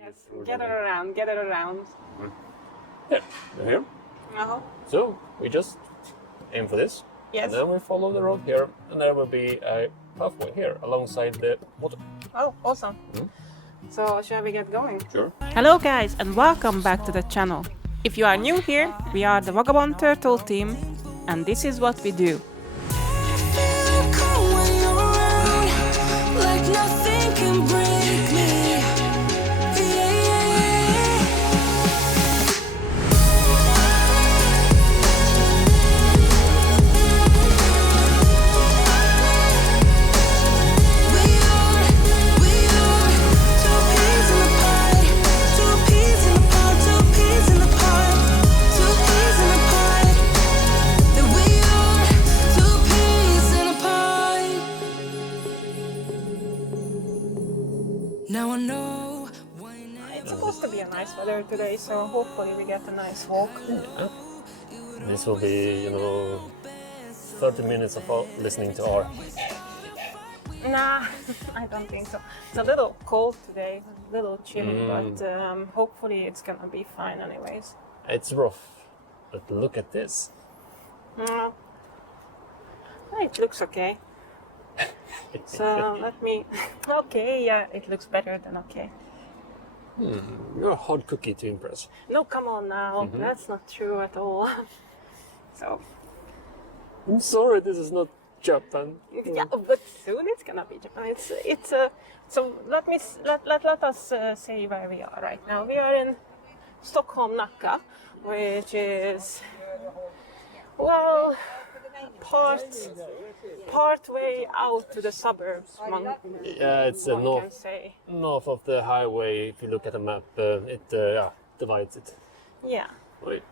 Yes, get it around, get it around. Yeah, you're here. Uh-huh. So we just aim for this. Yes. And then we follow the road here, and there will be a pathway here alongside the water. Oh, awesome. So, shall we get going? Sure. Hello guys, and welcome back to the channel. If you are new here, we are the Vagabond Turtle team, and this is what we do. It's supposed to be a nice weather today, so hopefully we get a nice walk. Yeah. This will be, 30 minutes of listening to our... Nah, I don't think so. It's a little cold today, a little chilly, but hopefully it's gonna be fine anyways. It's rough, but look at this. It looks okay. So let me... Okay, yeah, it looks better than okay. You're a hard cookie to impress. No, come on now, that's not true at all. So... I'm sorry, this is not Japan. Yeah, but soon it's gonna be Japan. So let us say where we are right now. We are in Stockholm, Nacka, which is part way out to the suburbs. Yeah, it's north of the highway. If you look at the map, it divides it. Yeah. Wait.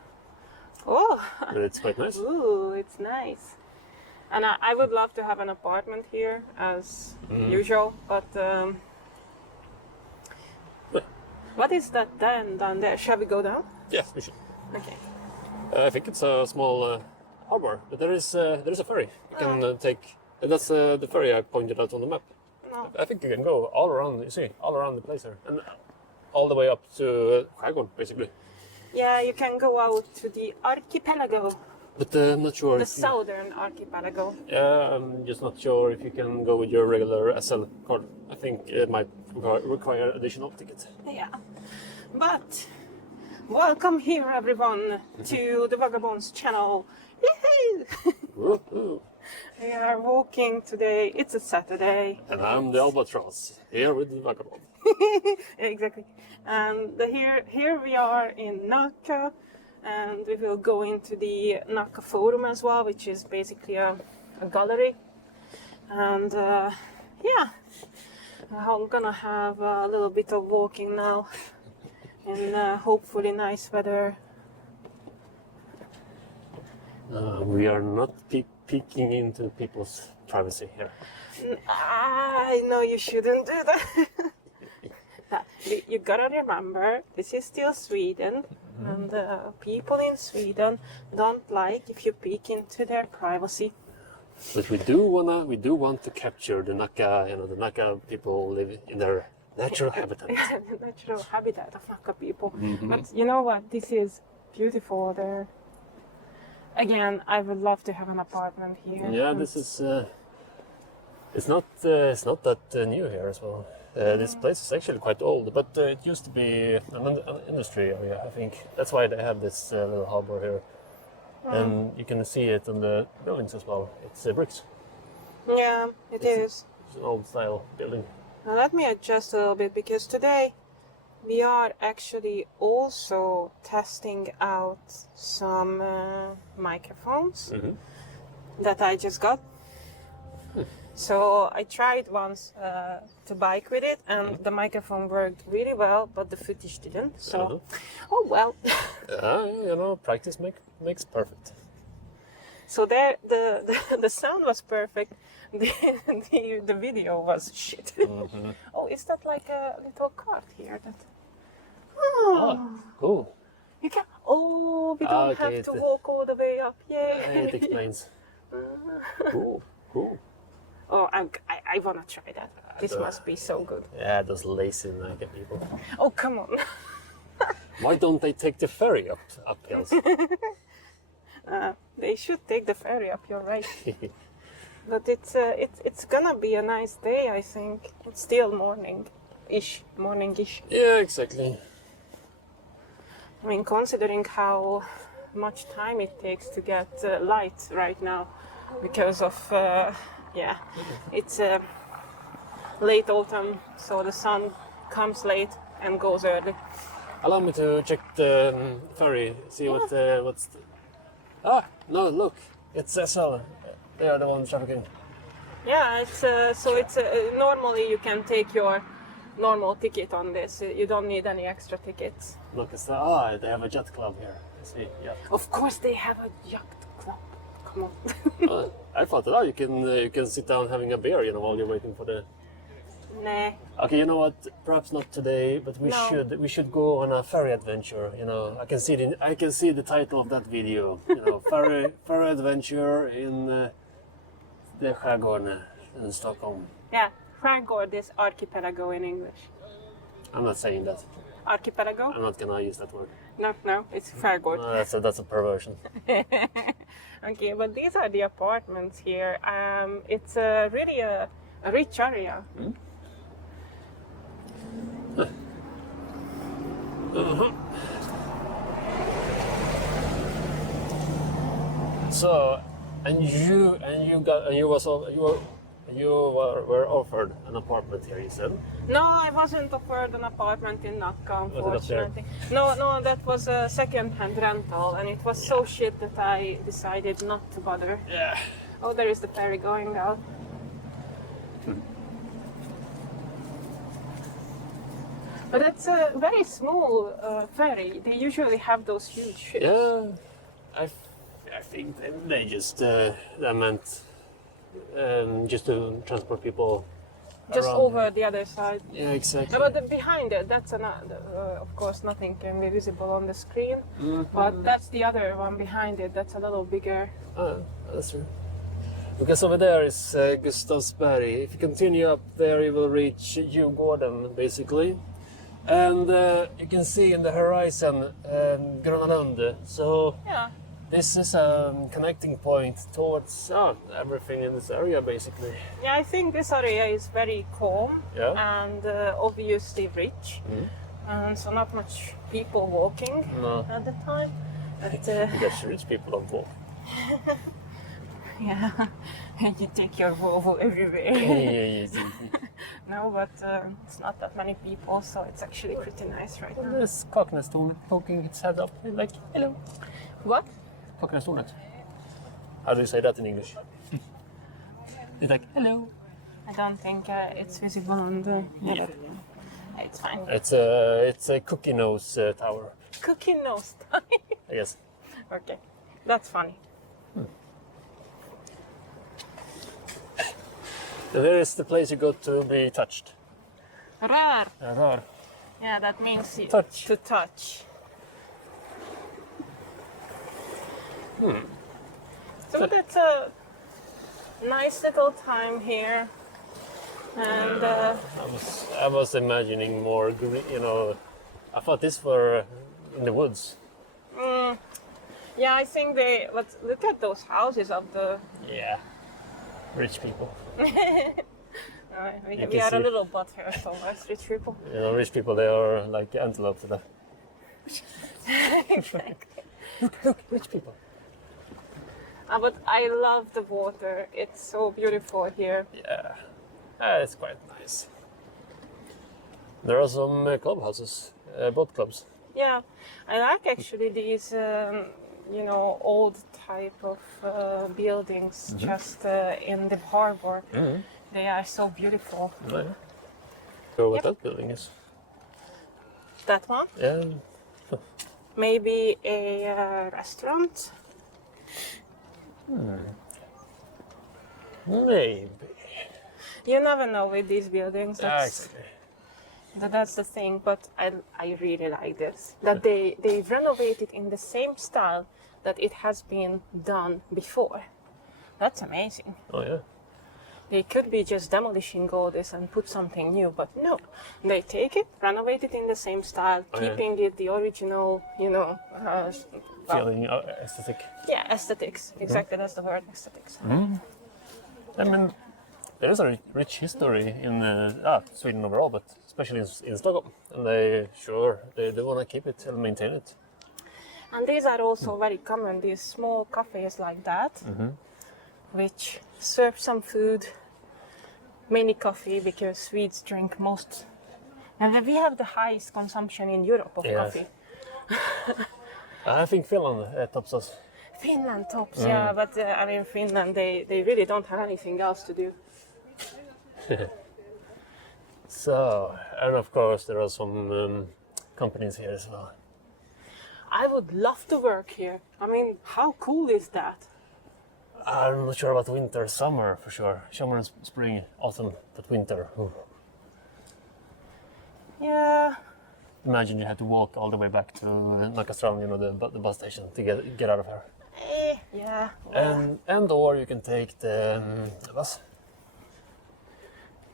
Oh. But it's quite nice. Ooh, it's nice. And I would love to have an apartment here, as usual, but what is that then down there? Shall we go down? Yeah, we should. Okay. I think it's a small harbor, but there is a ferry. You can take. That's the ferry I pointed out on the map. No. I think you can go all around. You see, all around the place here, and all the way up to Skärgården, basically. Yeah, you can go out to the archipelago. But I'm not sure. The southern archipelago. Yeah, I'm just not sure if you can go with your regular SL card. I think it might require additional ticket. Yeah. But welcome here, everyone, to the Vagabonds channel. Woohoo! We are walking today. It's a Saturday. And I'm the albatross here with the vagabond. Exactly. And here we are in Nacka, and we will go into the Nacka Forum as well, which is basically a gallery. And yeah, I'm gonna have a little bit of walking now in hopefully nice weather. We are not peeking into people's privacy here. I know you shouldn't do that. You gotta remember, this is still Sweden, and people in Sweden don't like if you peek into their privacy. But we do want to capture the Nacka. The Nacka people live in their natural habitat. The natural habitat of Nacka people. But you know what? This is beautiful there. Again, I would love to have an apartment here. Yeah, this is. It's not that new here as well. This place is actually quite old, but it used to be an industry area. I think that's why they have this little harbor here, and you can see it on the buildings as well. It's bricks. Yeah, it's an old style building. Now let me adjust a little bit, because today we are actually also testing out some microphones that I just got. So I tried once to bike with it, and the microphone worked really well, but the footage didn't. So, oh well. Practice makes perfect. So there, the sound was perfect. The video was shit. Oh, is that like a little cart here? Cool. You can. Oh, we don't have to walk all the way up. Yay! It explains. Cool. Oh, I want to try that. This must be so good. Yeah, those lazy Nacka people. Oh, come on. Why don't they take the ferry up hills? They should take the ferry up, you're right. But it's gonna be a nice day, I think. It's still morning-ish. Yeah, exactly. I mean, considering how much time it takes to get light right now because of, it's late autumn, so the sun comes late and goes early. Allow me to check the ferry, see what's... Ah, no, look, it's SL. They are the ones trafficking. Yeah, it's normally you can take your normal ticket on this. You don't need any extra tickets. Look, they have a yacht club here. I see, yeah. Of course they have a yacht club. Come on. I thought that you can sit down having a beer, while you're waiting for the... Nah. Okay, you know what? Perhaps not today, but we should go on a ferry adventure. I can see the title of that video. Ferry adventure in the skärgården in Stockholm. Yeah, skärgård is archipelago in English. I'm not saying that. Archipelago? I'm not gonna use that word. No, it's skärgård. No, that's a perversion. Okay, but these are the apartments here. It's really a rich area. Mm. So, you were offered an apartment here, you said? No, I wasn't offered an apartment in Nacka, unfortunately. No, that was a second-hand rental, and it was so shit that I decided not to bother. Yeah. Oh, there is the ferry going out. But that's a very small ferry. They usually have those huge ships. Yeah, I think they just meant just to transport people just around. over the other side. Yeah, exactly. But behind it, that's another. Of course, nothing can be visible on the screen. Mm-hmm. But that's the other one behind it. That's a little bigger. That's true. Because over there is Gustavsberg. If you continue up there, you will reach Djurgården, basically. And you can see in the horizon Gröna Lund. So Yeah. this is a connecting point towards everything in this area, basically. Yeah, I think this area is very calm and obviously rich. Mm. And so not much people walking at the time. But, That's rich people don't walk. yeah, you take your Volvo everywhere. Yeah. No, but it's not that many people, so it's actually pretty nice right now. There's Kaknästornet poking its head up, like, hello. What? Kaknästornet. How do you say that in English? It's like, hello. I don't think it's visible on the... Yeah, but it's fine. It's a cookie nose tower, Cookie nose. I guess. Okay, that's funny. There is the place you go to be touched. Rör. Rör. Yeah, that means Touch. to touch. So that's a nice little time here. And I was imagining more green, I thought this were in the woods. yeah, I think but look at those houses of the... Yeah. Rich people. we are a little butthurt towards rich people. Rich people, they are like antelope to that. Exactly. Look, rich people. But I love the water. It's so beautiful here. Yeah, it's quite nice. There are some clubhouses, boat clubs. Yeah, I like actually these, old type of buildings just in the harbor. Mm-hmm. They are so beautiful. Yeah. So what that building is? That one? Yeah. Maybe a restaurant? Maybe. You never know with these buildings. Exactly. That's the thing, but I really like this. That they renovate it in the same style that it has been done before. That's amazing. Oh yeah. they could be just demolishing all this and put something new, but no, they take it, renovate it in the same style, keeping it the original, Feeling aesthetic. Yeah, aesthetics. Exactly, that's the word, aesthetics. I mean, there is a rich history in Sweden overall, but especially in Stockholm, and they want to keep it and maintain it. And these are also very common, these small cafes like that, which serve some food, mainly coffee, because Swedes drink most. And then we have the highest consumption in Europe of coffee. I think Finland tops us. Finland tops, yeah, but Finland, they really don't have anything else to do. So, and of course there are some companies here as well. I would love to work here. I mean, how cool is that? I'm not sure about winter, summer for sure. Summer and spring, autumn, but winter. Yeah. Imagine you had to walk all the way back to Nacka Strand, the bus station to get out of here. Yeah. And or you can take the bus.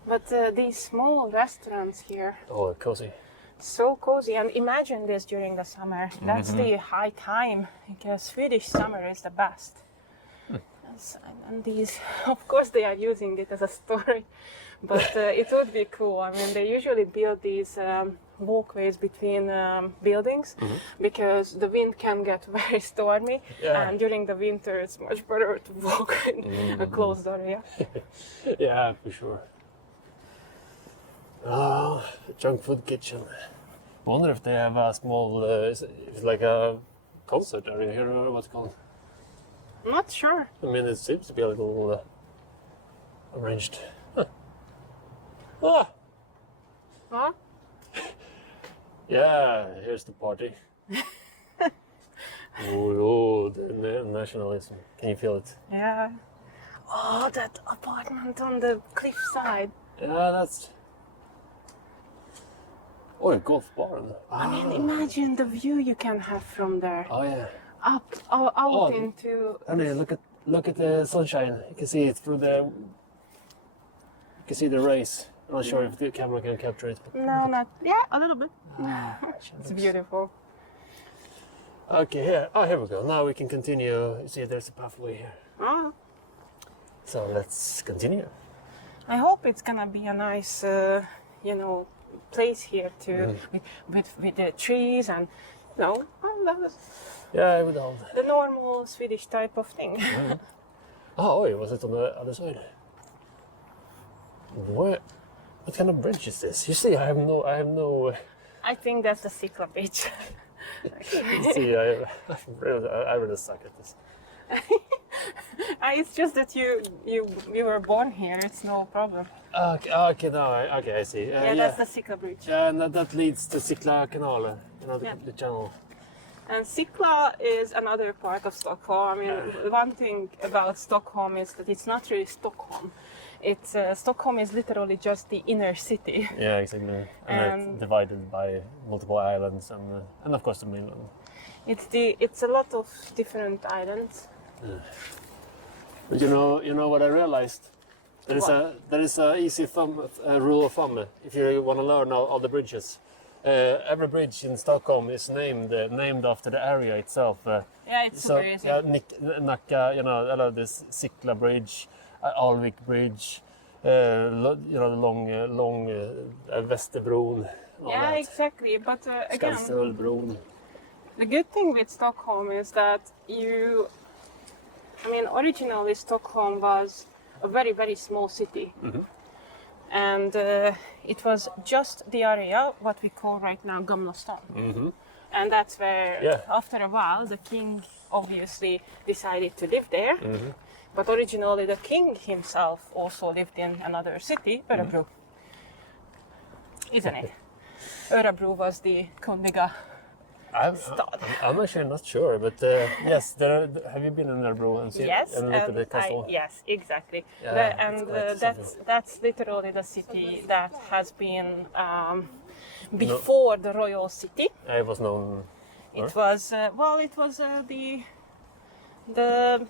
But these small restaurants here. Oh, cozy. So cozy, and imagine this during the summer. That's the high time, because Swedish summer is the best. And these, of course, they are using it as a story, but it would be cool. I mean, they usually build these walkways between buildings because the wind can get very stormy, and during the winter it's much better to walk in a closed area. Yeah, for sure. Oh, junk food kitchen. I wonder if they have a small, it's like a concert area here, or what's it called? I'm not sure. I mean, it seems to be a little arranged. Huh. Ah! Huh? Yeah, here's the party. Oh, the nationalism. Can you feel it? Yeah. Oh, that apartment on the cliffside. Yeah, that's... Oh, a golf barn. I mean, imagine the view you can have from there. Oh, yeah. Out into... I mean, look at the sunshine. You can see it through the... You can see the rays. I'm not sure if the camera can capture it. But... No, not... Yeah, a little bit. It's looks... beautiful. Okay, here we go. Now we can continue. You see, there's a pathway here. Oh. So let's continue. I hope it's gonna be a nice, place here too, with the trees and, Yeah, with all the normal Swedish type of thing. Oh, wait, was it on the other side? What kind of bridge is this? You see, I have no. I think that's the Sikla Beach. See, I really suck at this. It's just that you were born here. It's no problem. Okay, now I see. That's the Sikla Bridge. Yeah, and that leads to Sikla Kanal, the channel. And Sikla is another part of Stockholm. I mean, one thing about Stockholm is that it's not really Stockholm. It's Stockholm is literally just the inner city. Yeah, exactly. And it's divided by multiple islands and of course the mainland. It's a lot of different islands. But you know what I realized? There is a easy rule of thumb if you want to learn all the bridges. Every bridge in Stockholm is named after the area itself. It's super easy. Yeah, Nacka, this Sikla Bridge, Alvik Bridge, the long Västerbron. Yeah, that. Exactly. But again, Skanstullbron. the good thing with Stockholm is that originally Stockholm was a very, very small city. And it was just the area, what we call right now Gamla Stan. And that's where, after a while, the king obviously decided to live there. But originally the king himself also lived in another city, Örebro. Isn't it? Örebro was the kungliga stad. I'm actually not sure, but yes, have you been in Örebro and seen and looked at the castle? Yes, exactly. Yeah, that's literally the city that has been before the royal city. It was known. It was the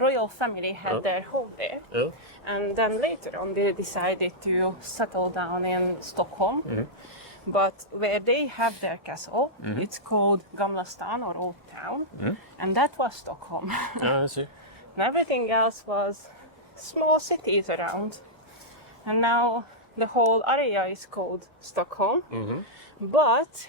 royal family had their home there, and then later on they decided to settle down in Stockholm. But where they have their castle, it's called Gamla Stan or Old Town, and that was Stockholm. I see. And everything else was small cities around, and now the whole area is called Stockholm. But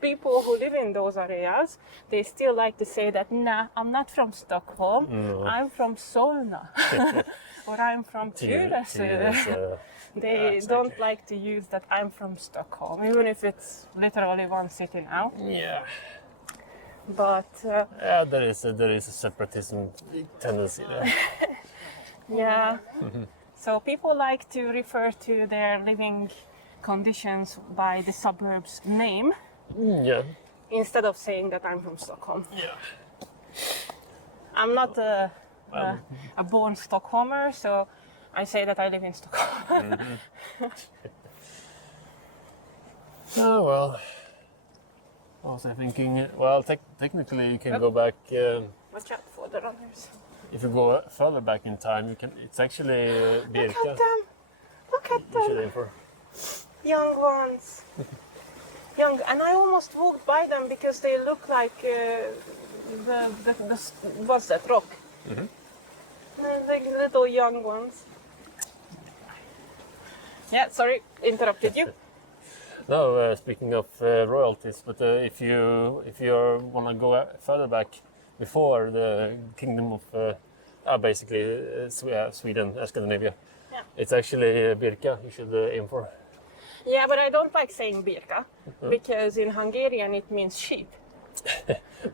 people who live in those areas, they still like to say that, nah, I'm not from Stockholm, I'm from Solna, or I'm from Tyresö. They don't like to use that I'm from Stockholm, even if it's literally one city now. Yeah. But Yeah, there is a separatism tendency there. yeah, so people like to refer to their living conditions by the suburb's name Yeah. instead of saying that I'm from Stockholm. Yeah. I'm not a born Stockholmer, so I say that I live in Stockholm. Oh well. I was thinking. Well, technically, you can go back. Watch out for the runners. If you go further back in time, you can. It's actually Birka. Look at them! Look at You should them! aim for. Young ones. Young, and I almost walked by them because they look like what's that rock? Like little young ones. Yeah, sorry, interrupted you. No, speaking of royalties, but if you want to go further back before the kingdom of basically Sweden, Scandinavia, it's actually Birka you should aim for. Yeah, but I don't like saying Birka because in Hungarian it means sheep.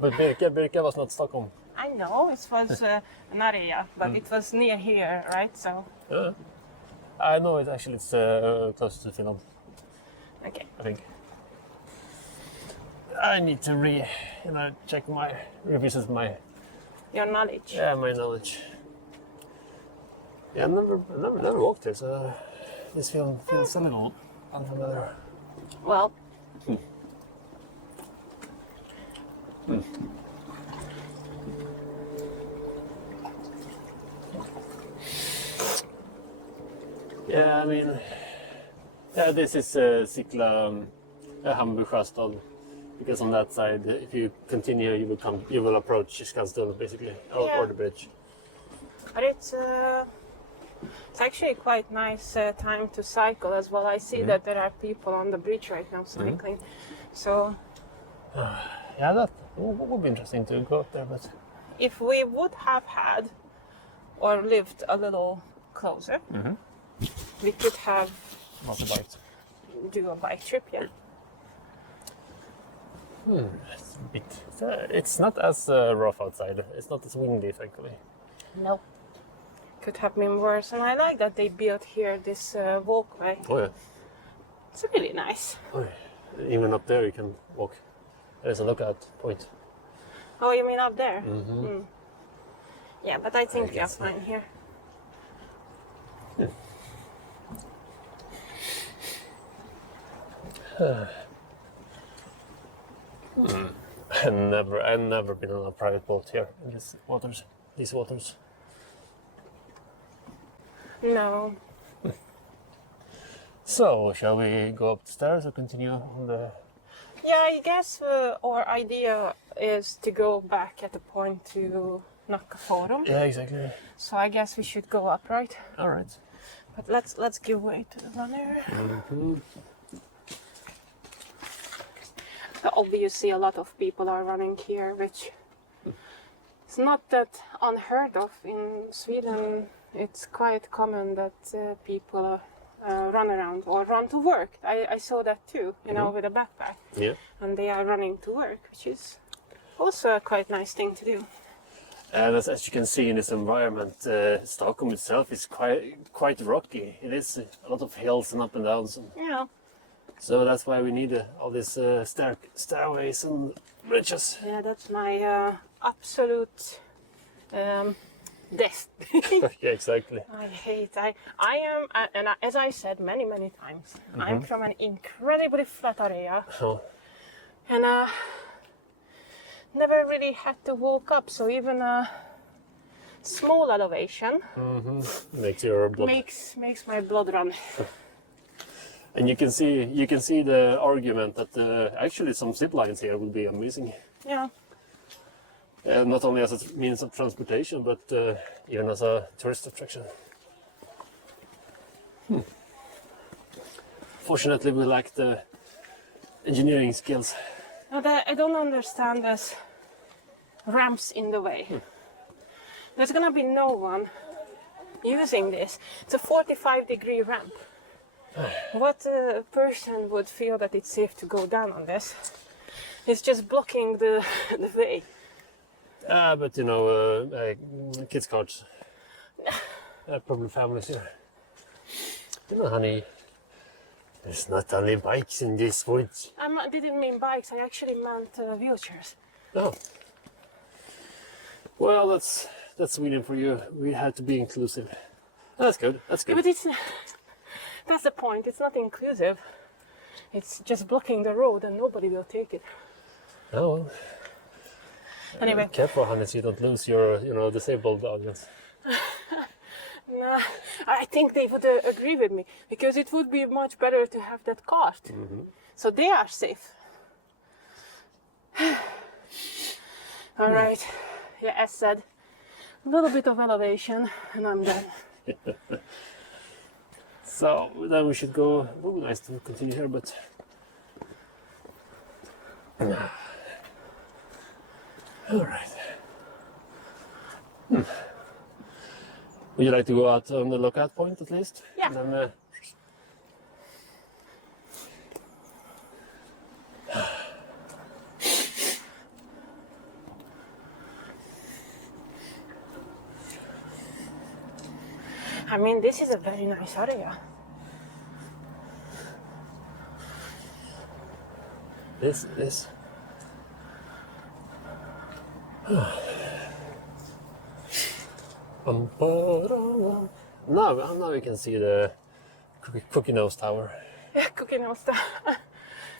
But Birka was not Stockholm. I know it was an area, but it was near here, right? So I know it's close to Finland. okay. I think. I need to revisit Your knowledge. my knowledge. Yeah, I've never walked here, so this feels a little unfamiliar. Well. Yeah, I mean, this is Sickla, Hamburg Sjöstad, because on that side, if you continue, you will approach Skanstull basically, or the bridge. But it's actually quite nice time to cycle as well. I see that there are people on the bridge right now cycling. So Yeah, that would be interesting to go up there, but if we would have had or lived a little closer, we could have not a bite. do a bike trip. Yeah. It's a bit. It's not as rough outside. It's not as windy, thankfully. No. Could have been worse, and I like that they built here this walkway. Oh yeah. It's really nice. Oh, yeah. Even up there, you can walk. There's a lookout point. Oh, you mean up there? Yeah, but I think we are fine here. I've never been on a private boat here in these waters. No. So, shall we go up the stairs or continue on the? Yeah, I guess our idea is to go back at the point to Nacka Forum. Yeah, exactly. So I guess we should go up, right? All right. But let's give way to the runner. Obviously, a lot of people are running here, which is not that unheard of in Sweden. It's quite common that people run around or run to work. I saw that too, with a backpack. Yeah. And they are running to work, which is also a quite nice thing to do. And as you can see in this environment, Stockholm itself is quite rocky. It is a lot of hills and up and downs. Yeah. So that's why we need all these stairways and bridges. Yeah, that's my absolute death. Yeah, exactly. I hate. I am, and as I said many times, I'm from an incredibly flat area, Oh. and never really had to walk up, so even a small elevation Makes your blood. makes my blood run. And you can see the argument that actually some zip lines here would be amazing. Yeah. Not only as a means of transportation, but even as a tourist attraction. Fortunately, we lack the engineering skills. Now I don't understand this ramps in the way. There's gonna be no one using this. It's a 45-degree ramp. What person would feel that it's safe to go down on this? It's just blocking the way. But you know, kids' carts. Probably families here. You know, honey, there's not only bikes in this woods. I didn't mean bikes, I actually meant wheelchairs. Oh. Well, that's Sweden for you. We have to be inclusive. That's good. That's Yeah, good. but that's the point. It's not inclusive. It's just blocking the road and nobody will take it. Oh well. Anyway. Careful, honey, so you don't lose your, disabled audience. Nah, I think they would agree with me because it would be much better to have that cart. So they are safe. All right. Yeah, as said, a little bit of elevation and I'm done. So then we should go. It would be nice to continue here, but all right. Would you like to go out on the lookout point at least? Yeah. And then, I mean, this is a very nice area. this is. Now we can see the Cookie Nose Tower. Cookie nose.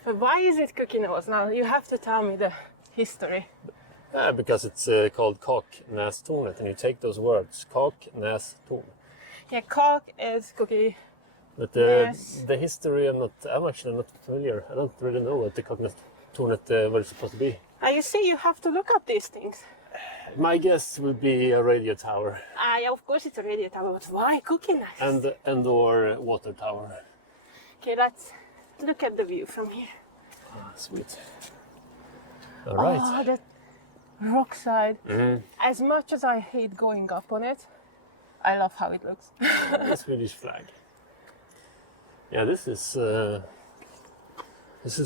Why is it cookie nose? Now you have to tell me the history. Because it's called Kak, Näs, Tornet, and you take those words, Kak, Näs, Torn. Yeah, kak is cookie. But Yes. the history, I'm actually not familiar. I don't really know what the Kak, Näs, Tornet what it's supposed to be. You see, you have to look up these things. My guess would be a radio tower Yeah, of course it's a radio tower, but why cookie nest? and or water tower. Okay, let's look at the view from here. Sweet. All right. Oh, that rock side. Mhm. As much as I hate going up on it, I love how it looks. The Swedish flag. Yeah, this is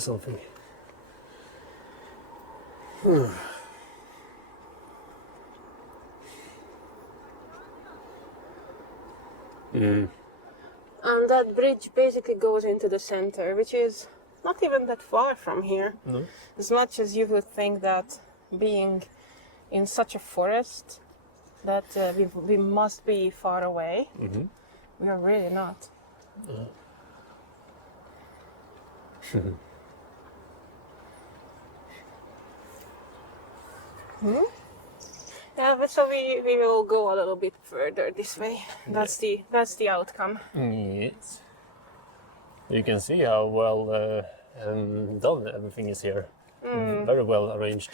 something. And that bridge basically goes into the center, which is not even that far from here. No. As much as you would think that being in such a forest that we must be far away, we are really not. Yeah, but so we will go a little bit further this way. That's the outcome. Yes. You can see how well done everything is here. Very well arranged.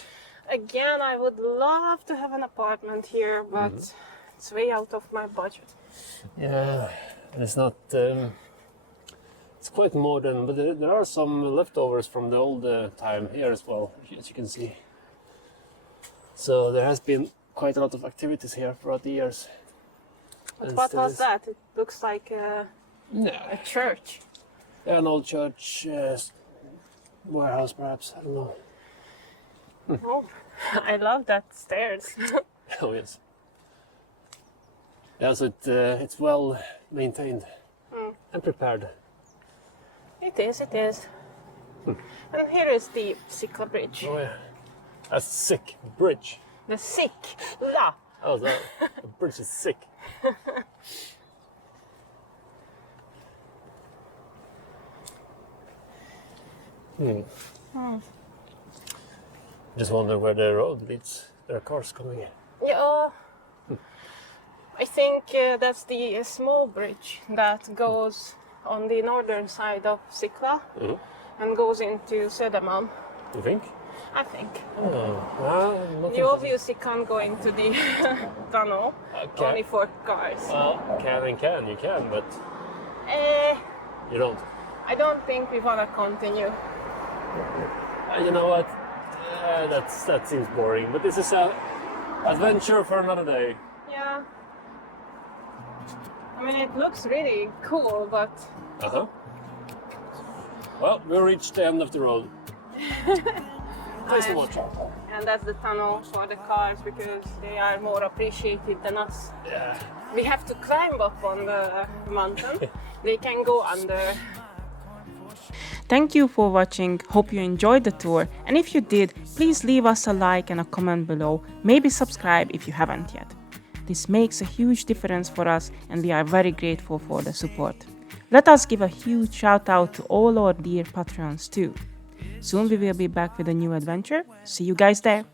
Again, I would love to have an apartment here, but it's way out of my budget. Yeah, and it's not. It's quite modern, but there are some leftovers from the old time here as well, as you can see. So there has been quite a lot of activities here throughout the years. But And what still was is. that? It looks like a church. Yeah, an old church, warehouse perhaps, I don't know. Oh, I love that stairs. Oh yes. Yeah, so it's well maintained and prepared. It is. And here is the Sikla Bridge. Oh yeah, a sick bridge. The Sikla. Oh, the bridge is sick. Just wonder where the road leads. There are cars coming in. Yeah, I think that's the small bridge that goes on the northern side of Sikla and goes into Södermalm. You think? I think. Oh, well, not You obviously can't go into the tunnel, only for cars. You can, but you don't. I don't think we wanna continue. You know what? That seems boring. But this is a adventure for another day. Yeah. I mean, it looks really cool, but... Well, we reached the end of the road. Nice to watch. And that's the tunnel for the cars because they are more appreciated than us. Yeah. We have to climb up on the mountain. They can go under. Thank you for watching. Hope you enjoyed the tour. And if you did, please leave us a like and a comment below. Maybe subscribe if you haven't yet. This makes a huge difference for us and we are very grateful for the support. Let us give a huge shout out to all our dear patrons too. Soon we will be back with a new adventure. See you guys there.